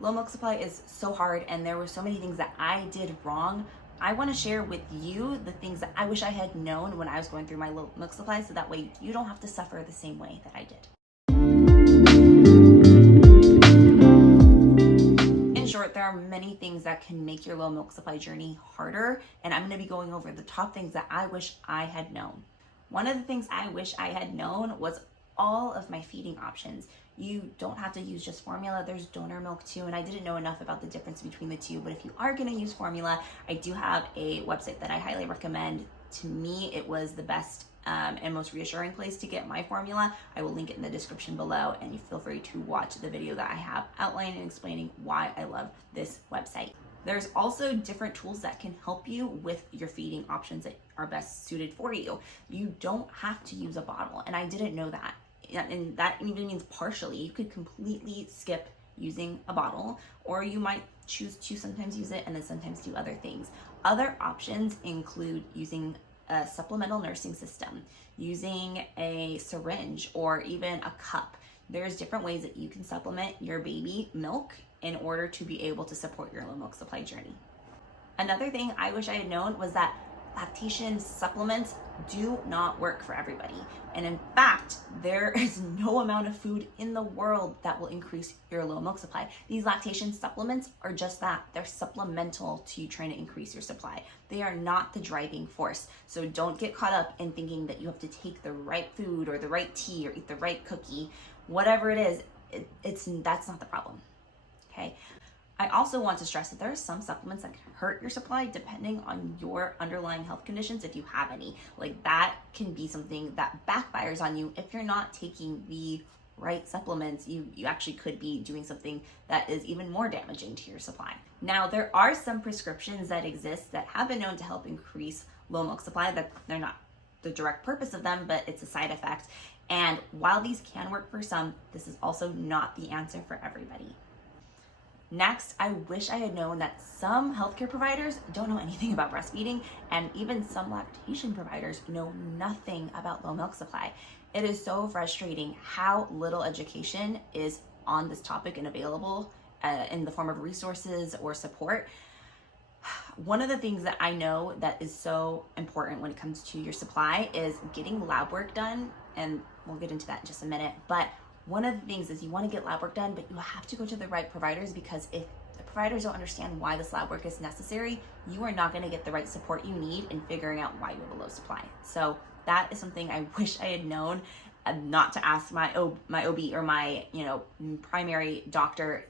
Low milk supply is so hard, and there were so many things that I did wrong. I want to share with you the things that I wish I had known when I was going through my low milk supply, so that way you don't have to suffer the same way that I did. In short, there are many things that can make your low milk supply journey harder, and I'm going to be going over the top things that I wish I had known. One of the things I wish I had known was all of my feeding options. You don't have to use just formula. There's donor milk too, and I didn't know enough about the difference between the two, but if you are going to use formula, I do have a website that I highly recommend. To me, it was the best and most reassuring place to get my formula. I will link it in the description below, and you feel free to watch the video that I have outlining and explaining why I love this website. There's also different tools that can help you with your feeding options that are best suited for you. You don't have to use a bottle, and I didn't know that. And that even means partially. You could completely skip using a bottle, or you might choose to sometimes use it and then sometimes do other things. Other options include using a supplemental nursing system, using a syringe, or even a cup. There's different ways that you can supplement your baby milk in order to be able to support your low milk supply journey. Another thing I wish I had known was that lactation supplements do not work for everybody. And in fact, there is no amount of food in the world that will increase your low milk supply. These lactation supplements are just that. They're supplemental to you trying to increase your supply. They are not the driving force. So don't get caught up in thinking that you have to take the right food or the right tea or eat the right cookie. Whatever it is, that's not the problem. Okay. I also want to stress that there are some supplements that can hurt your supply depending on your underlying health conditions, if you have any. Like, that can be something that backfires on you if you're not taking the right supplements. You actually could be doing something that is even more damaging to your supply. Now, there are some prescriptions that exist that have been known to help increase low milk supply. That they're not the direct purpose of them, but it's a side effect. And while these can work for some, this is also not the answer for everybody. Next, I wish I had known that some healthcare providers don't know anything about breastfeeding, and even some lactation providers know nothing about low milk supply. It is so frustrating how little education is on this topic and available in the form of resources or support. One of the things that I know that is so important when it comes to your supply is getting lab work done, and we'll get into that in just a minute, but one of the things is you want to get lab work done, but you have to go to the right providers, because if the providers don't understand why this lab work is necessary, you are not going to get the right support you need in figuring out why you have a low supply. So that is something I wish I had known, not to ask my OB or my primary doctor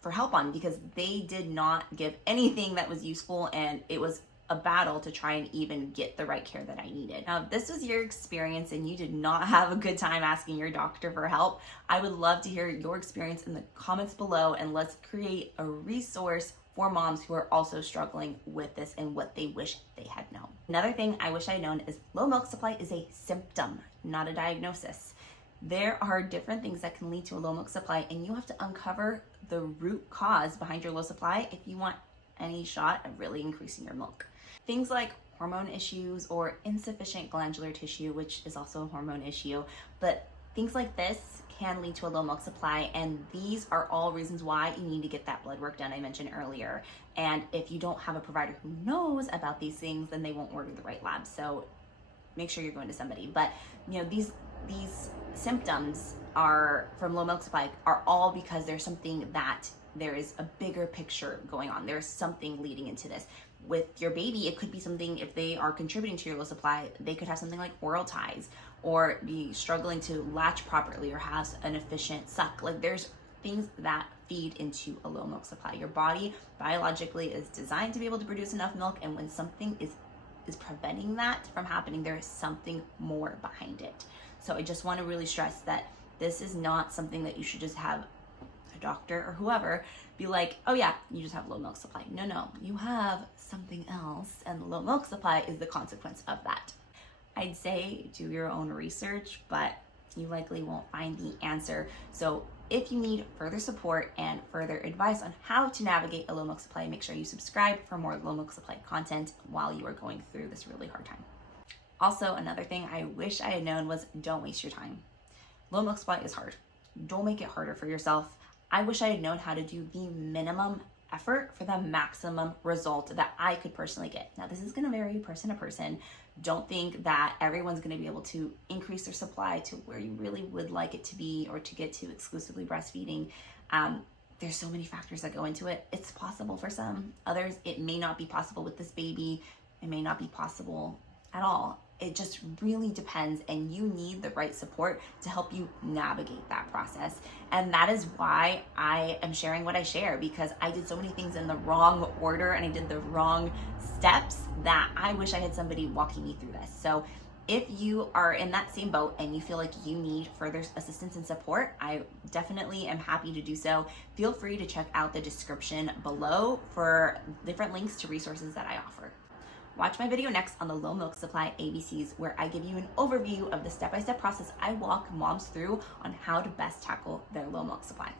for help on, because they did not give anything that was useful, and it was a battle to try and even get the right care that I needed. Now, if this was your experience and you did not have a good time asking your doctor for help, I would love to hear your experience in the comments below, and let's create a resource for moms who are also struggling with this and what they wish they had known. Another thing I wish I had known is low milk supply is a symptom, not a diagnosis. There are different things that can lead to a low milk supply, and you have to uncover the root cause behind your low supply if you want any shot at really increasing your milk. Things like hormone issues or insufficient glandular tissue, which is also a hormone issue, but things like this can lead to a low milk supply, and these are all reasons why you need to get that blood work done I mentioned earlier. And if you don't have a provider who knows about these things, then they won't order the right lab. So make sure you're going to somebody. But these symptoms are from low milk supply are all because there's something that there is a bigger picture going on. There's something leading into this. With your baby, it could be something, if they are contributing to your low supply, they could have something like oral ties, or be struggling to latch properly, or have an efficient suck. Like, there's things that feed into a low milk supply. Your body biologically is designed to be able to produce enough milk, and when something is preventing that from happening, there is something more behind it. So I just want to really stress that this is not something that you should just have a doctor or whoever be like, oh yeah, you just have low milk supply. No, you have something else, and the low milk supply is the consequence of that. I'd say do your own research, but you likely won't find the answer. So if you need further support and further advice on how to navigate a low milk supply, make sure you subscribe for more low milk supply content while you are going through this really hard time. Also, another thing I wish I had known was don't waste your time. Low milk supply is hard. Don't make it harder for yourself. I wish I had known how to do the minimum effort for the maximum result that I could personally get. Now, this is going to vary person to person. Don't think that everyone's going to be able to increase their supply to where you really would like it to be or to get to exclusively breastfeeding. There's so many factors that go into it. It's possible for some. Others, it may not be possible with this baby. It may not be possible at all. It just really depends, and you need the right support to help you navigate that process. And that is why I am sharing what I share, because I did so many things in the wrong order and I did the wrong steps that I wish I had somebody walking me through this. So if you are in that same boat and you feel like you need further assistance and support, I definitely am happy to do so. Feel free to check out the description below for different links to resources that I offer. Watch my video next on the low milk supply ABCs, where I give you an overview of the step-by-step process I walk moms through on how to best tackle their low milk supply.